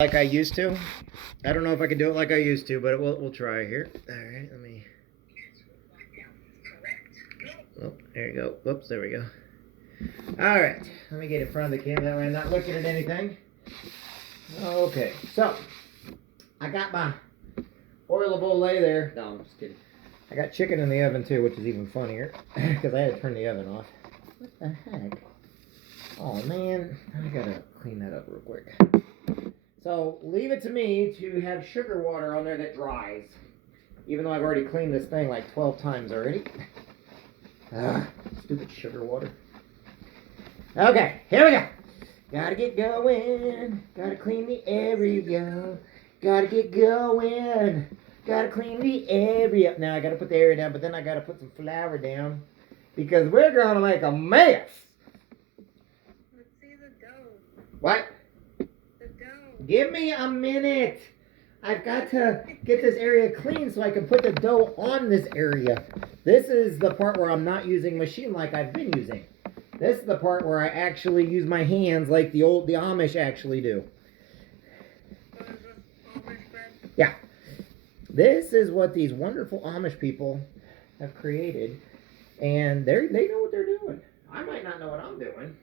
Like I used to. I don't know if I can do it like I used to, but we'll try here. All right, let me. Oh, there you go. Whoops, there we go. All right, let me get in front of the camera that way I'm not looking at anything. Okay, so I got my oil of Olay there. No, I'm just kidding. I got chicken in the oven too, which is even funnier because I had to turn the oven off. What the heck? Oh man, I gotta clean that up real quick. So leave it to me to have sugar water on there that dries. Even though I've already cleaned this thing like 12 times already. Stupid sugar water. Okay, here we go. Gotta get going. Gotta clean the area. Gotta get going. Gotta clean the area. Now I gotta put the area down, but then I gotta put some flour down. Because we're gonna make a mess. Let's see the dough. What? Give me a minute. I've got to get this area clean so I can put the dough on this area. This is the part where I'm not using machine like I've been using. This is the part where I actually use my hands like the Amish actually do. What is this, Amish bread? Yeah. This is what these wonderful Amish people have created. And they know what they're doing. I might not know what I'm doing,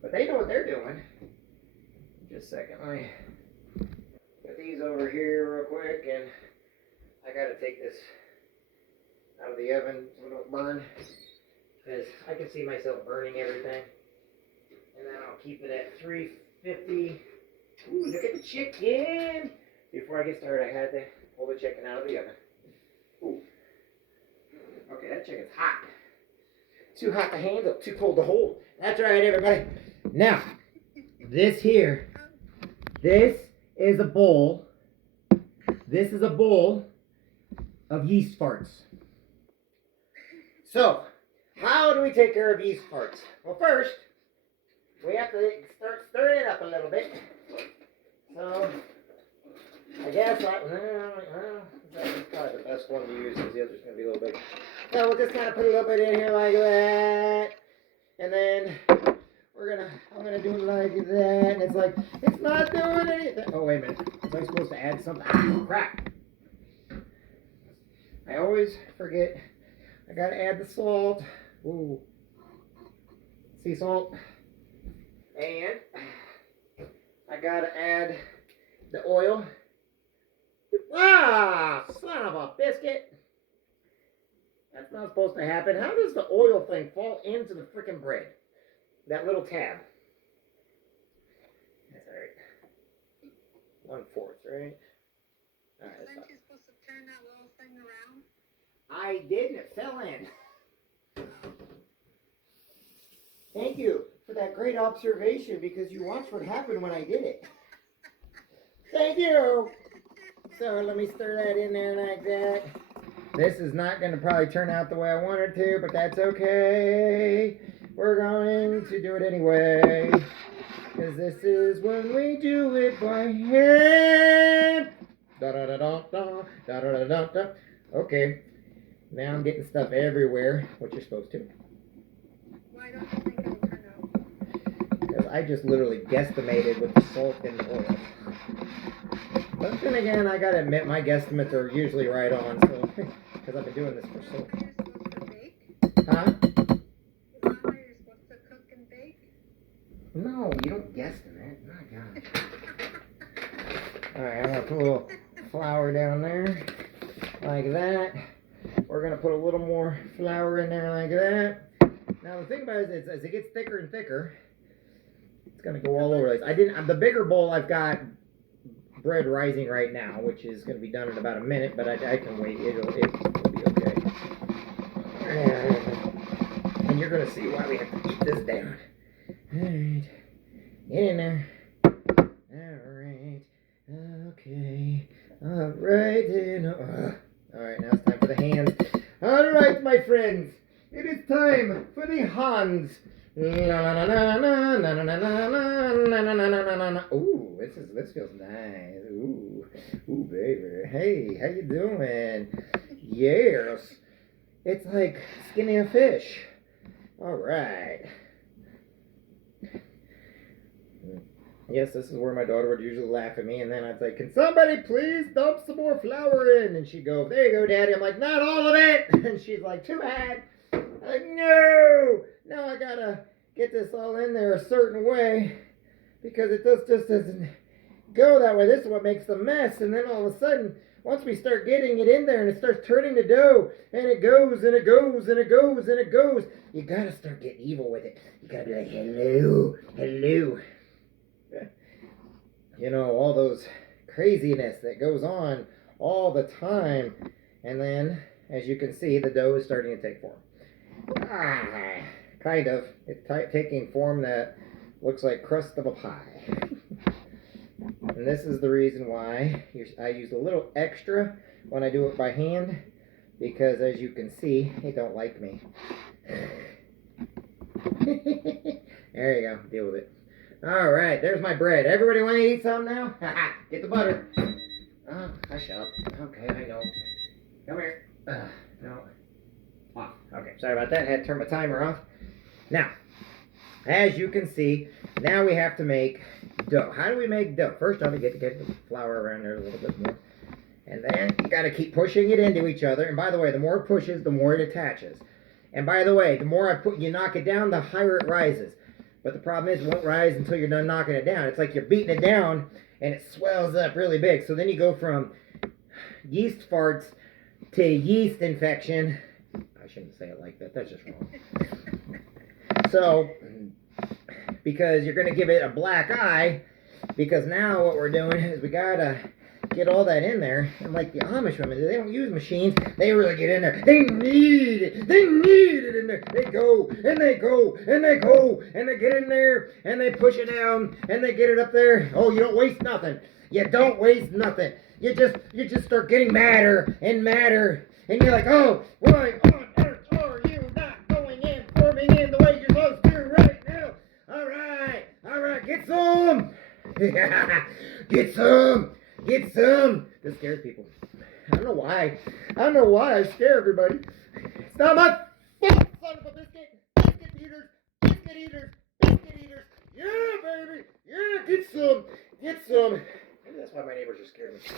but they know what they're doing. Just a second, let me put these over here real quick, and I gotta take this out of the oven so it don't burn, because I can see myself burning everything. And then I'll keep it at 350. Ooh, look at the chicken! Before I get started, I had to pull the chicken out of the oven. Ooh. Okay, that chicken's hot. Too hot to handle, too cold to hold. That's right, everybody. Now, this here. This is a bowl. This is a bowl of yeast farts. So, how do we take care of yeast farts? Well, first, we have to start stirring it up a little bit. So, I guess that's probably the best one to use because the other's going to be a little big. So, we'll just kind of put a little bit in here like that. And then I'm gonna do it like that, and it's like, it's not doing anything. Oh, wait a minute. Was I supposed to add something? Ah, crap. I always forget. I gotta add the salt. Ooh. Sea salt. And I gotta add the oil. Ah, son of a biscuit. That's not supposed to happen. How does the oil thing fall into the freaking bread? That little tab. That's alright. 1/4, right? Alright, that's fine. Aren't you supposed to turn that little thing around? I didn't. It fell in. Thank you for that great observation because you watched what happened when I did it. Thank you. So let me stir that in there like that. This is not going to probably turn out the way I want it to, but that's okay. We're going to do it anyway. Because this is when we do it by hand. Da-da-da-da-da, da-da-da-da-da. Okay. Now I'm getting stuff everywhere, which you're supposed to. Why don't you think it'll turn out? Because I just literally guesstimated with the salt and the oil. But then again, I gotta admit, my guesstimates are usually right on, so because I've been doing this for so. You're supposed to bake? Huh? Is that how you're supposed to cook and bake? No, you don't guesstimate. My gosh. Alright, I'm gonna put a little flour down there, like that. We're gonna put a little more flour in there, like that. Now the thing about it is, as it gets thicker and thicker, it's gonna go all over the place. The bigger bowl I've got bread rising right now, which is going to be done in about a minute, but I can wait. It'll be okay. And you're going to see why we have to keep this down. Alright. Get in there. Alright. Okay. Alright then. Alright, now it's time for the hands. Alright, my friends. It is time for the hands. Ooh, this feels nice. Ooh, baby. Hey, how you doing? Yes. It's like skinning a fish. All right. Yes, this is where my daughter would usually laugh at me, and then I'd say, "Can somebody please dump some more flour in?" And she'd go, "There you go, Daddy." I'm like, "Not all of it." And she's like, "Too bad." I'm like, "No, no, I gotta get this all in there a certain way because it just doesn't go that way. This is what makes the mess." And then all of a sudden, once we start getting it in there and it starts turning to dough, and it goes and it goes and it goes and it goes, you gotta start getting evil with it. You gotta be like, "Hello, hello." You know, all those craziness that goes on all the time. And then, as you can see, the dough is starting to take form. Kind of. It's taking form that looks like crust of a pie. And this is the reason why I use a little extra when I do it by hand, because as you can see, they don't like me. There you go. Deal with it. All right, there's my bread. Everybody want to eat some now? Get the butter. Oh, hush up. Okay, I know. Come here. No. Off. Okay, sorry about that. I had to turn my timer off. Now, as you can see, now we have to make dough. How do we make dough? First, I'm going to get the flour around there a little bit more. And then you got to keep pushing it into each other. And by the way, the more it pushes, the more it attaches. And by the way, the more you knock it down, the higher it rises. But the problem is it won't rise until you're done knocking it down. It's like you're beating it down and it swells up really big. So then you go from yeast farts to yeast infection. I shouldn't say it like that. That's just wrong. So, because you're going to give it a black eye, because now what we're doing is we got to get all that in there. And like the Amish women, they don't use machines. They really get in there. They need it. They need it in there. They go and they go and they go and they get in there and they push it down and they get it up there. Oh, you don't waste nothing. You don't waste nothing. You just start getting madder and madder. And you're like, "Oh, why on earth are you not going in, forming in the way you're supposed to right now? All right, get some. Get some. Get some." This scares people. I don't know why. I don't know why I scare everybody. It's not my fault, son of a biscuit. Biscuit eaters. Biscuit eaters. Biscuit eaters. Yeah, baby. Yeah, get some. Get some. Maybe that's why my neighbors are scared of me.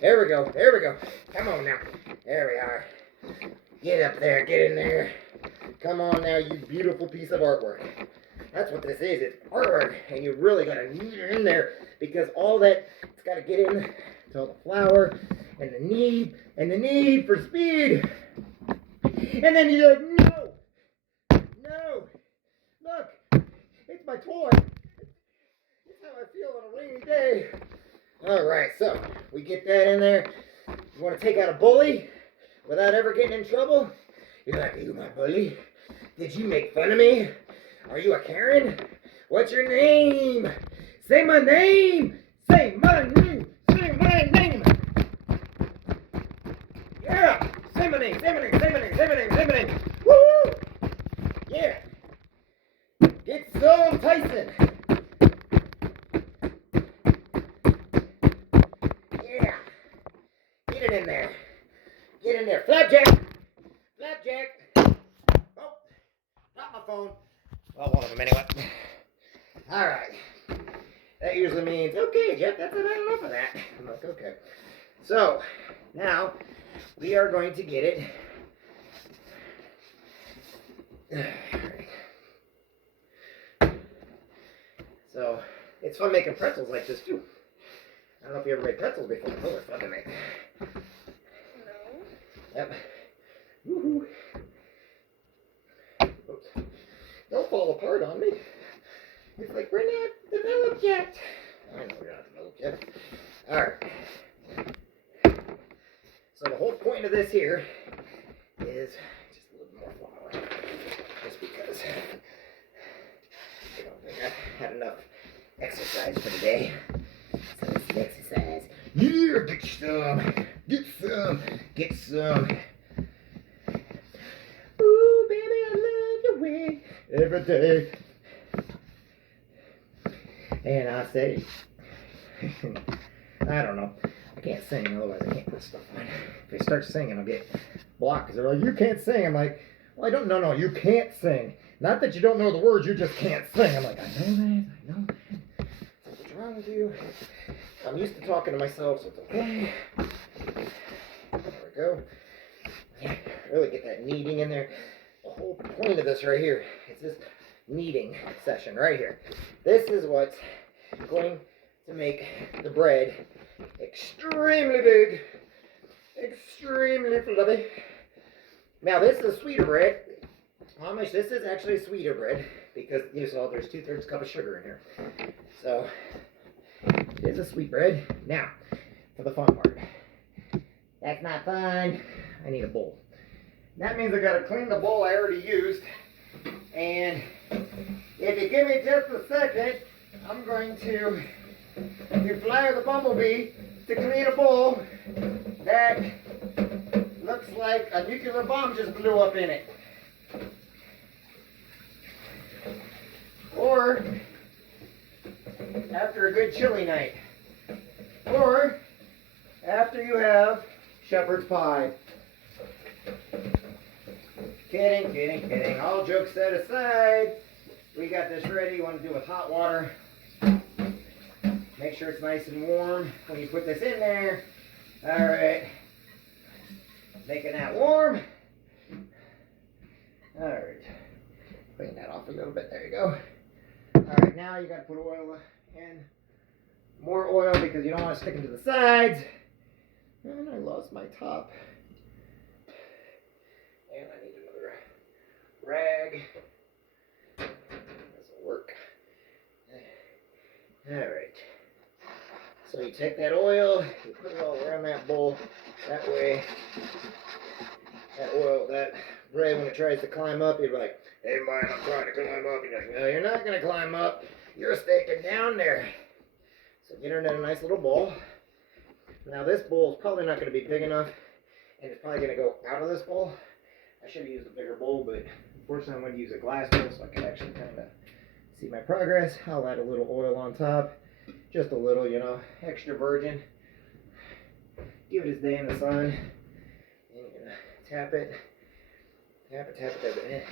There we go. There we go. Come on now. There we are. Get up there. Get in there. Come on now, you beautiful piece of artwork. That's what this is. It's artwork. And you really got to knead it in there, because all that, it's got to get in to all the flour and the need for speed. And then you're like, no, look, it's my toy. It's how I feel on a rainy day. All right, so we get that in there. You want to take out a bully without ever getting in trouble? You're like, "Are you my bully? Did you make fun of me? Are you a Karen? What's your name? Say my name! Say my name! Say my name! Yeah! Say my name! Say my name! Say my name! Say my name! Say my name! Woo! Yeah! Get some, Tyson! Yeah! Get it in there! Get in there! Flapjack! Flapjack! Oh! Not my phone. Well, one of them anyway. Alright. That usually means, "Okay, Jeff, that's about enough of that." I'm like, okay. So, now, we are going to get it. So, it's fun making pretzels like this, too. I don't know if you ever made pretzels before. Those are fun to make. No. Yep. Woohoo. Oops. Don't fall apart on me. It's like, we're not developed yet. I know we're not developed yet. Alright. So the whole point of this here is just a little more flour. Just because I don't think I had enough exercise for today. So it's the exercise. Yeah, get some. Get some. Get some. Ooh, baby, I love your way every day. And I say, I don't know. I can't sing, otherwise I can't put stuff on. If I start singing, I'll get blocked. Because they're like, "You can't sing." I'm like, "Well, I don't know. No, you can't sing. Not that you don't know the words, you just can't sing." I'm like, "I know that. I know that." talking to you. I'm used to talking to myself, so it's okay. There we go. Yeah, really get that kneading in there. The whole point of this right here is this kneading session right here. This is what's going to make the bread extremely big, extremely fluffy. Now this is sweeter bread. Amish, this is actually sweeter bread because you saw there's 2/3 cup of sugar in here. So it is a sweet bread. Now for the fun part. That's not fun. I need a bowl. That means I gotta clean the bowl I already used. And if you give me just a second, I'm going to fly the bumblebee to clean a bowl that looks like a nuclear bomb just blew up in it. Or after a good chilly night. Or after you have shepherd's pie. Kidding, kidding, kidding. All jokes set aside, we got this ready. You want to do it with hot water. Make sure it's nice and warm when you put this in there. Alright. Making that warm. Alright. Clean that off a little bit. There you go. Alright, now you got to put oil in. More oil because you don't want to stick them to the sides. And I lost my top. And I need another rag. This will work. Alright. So you take that oil, you put it all around that bowl. That way, that oil, that bread, when it tries to climb up, you're like, hey man, I'm trying to climb up. You're like, no, you're not going to climb up. You're sticking down there. So get her in a nice little bowl. Now this bowl is probably not going to be big enough, and it's probably going to go out of this bowl. I should have used a bigger bowl, but unfortunately I'm going to use a glass bowl so I can actually kind of see my progress. I'll add a little oil on top. Just a little, you know, extra virgin. Give it its day in the sun. And you're going to tap it. Tap it, tap it, tap it.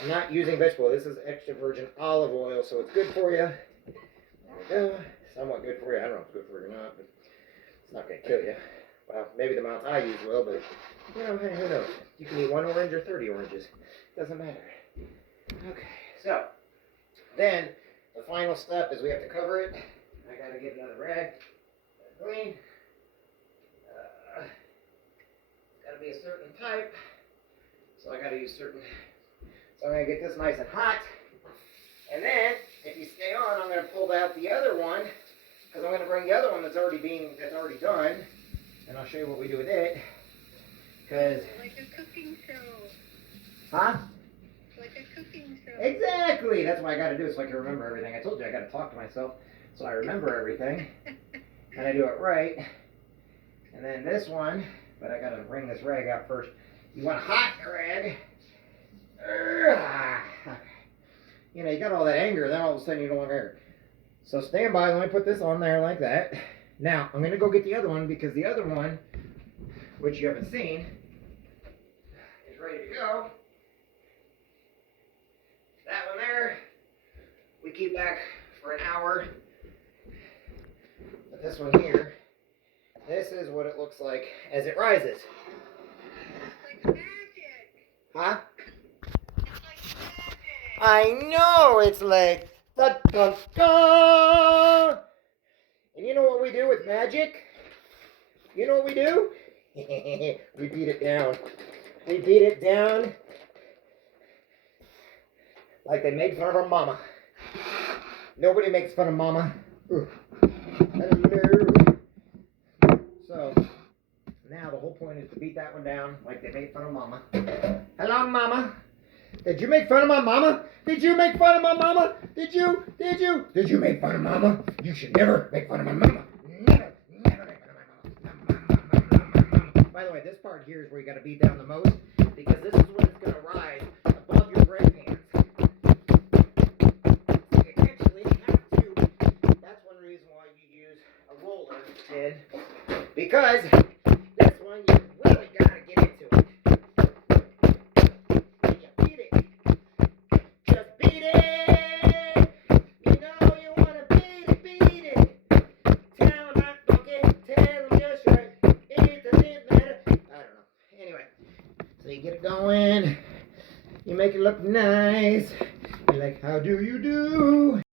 I'm not using vegetable oil. This is extra virgin olive oil, so it's good for you. There we go. Somewhat good for you. I don't know if it's good for you or not, but it's not going to kill you. Well, maybe the amounts I use will, but, you know, hey, who knows? You can eat 1 orange or 30 oranges. Doesn't matter. Okay, so, then, the final step is we have to cover it. I got to get another rag. Clean. It's got to be a certain type. So I got to use certain. So I'm going to get this nice and hot. And then, if you stay on, I'm going to pull out the other one. Because I'm going to bring the other one that's already done. And I'll show you what we do with it. Because. Like a cooking show. Huh? Like a cooking show. Exactly. That's what I got to do so I can remember everything. I told you I got to talk to myself so I remember everything. And I do it right. And then this one, but I got to bring this rag out first. You want a hot rag. You know, you got all that anger, then all of a sudden you don't want anger. So stand by, let me put this on there like that. Now, I'm going to go get the other one because the other one, which you haven't seen, is ready to go. That one there, we keep back for an hour. But this one here, this is what it looks like as it rises. It's like magic. Huh? It's like magic. I know, it's like da da da. And you know what we do with magic? You know what we do? We beat it down. We beat it down like they made fun of our mama. Nobody makes fun of mama. Hello. So, now the whole point is to beat that one down like they made fun of mama. Hello, mama. Did you make fun of my mama? Did you make fun of my mama? Did you? Did you? Did you make fun of mama? You should never make fun of my mama. Never, never make fun of my mama. By the way, this part here is where you got to beat down the most because this is when it's going to rise above your bread pans. You actually have to. That's one reason why you use a roller, Ted. Because this one you really got to get into it. Just beat it. You know you want to beat it, beat it. So you get it going. You make it look nice. You're like, how do you do?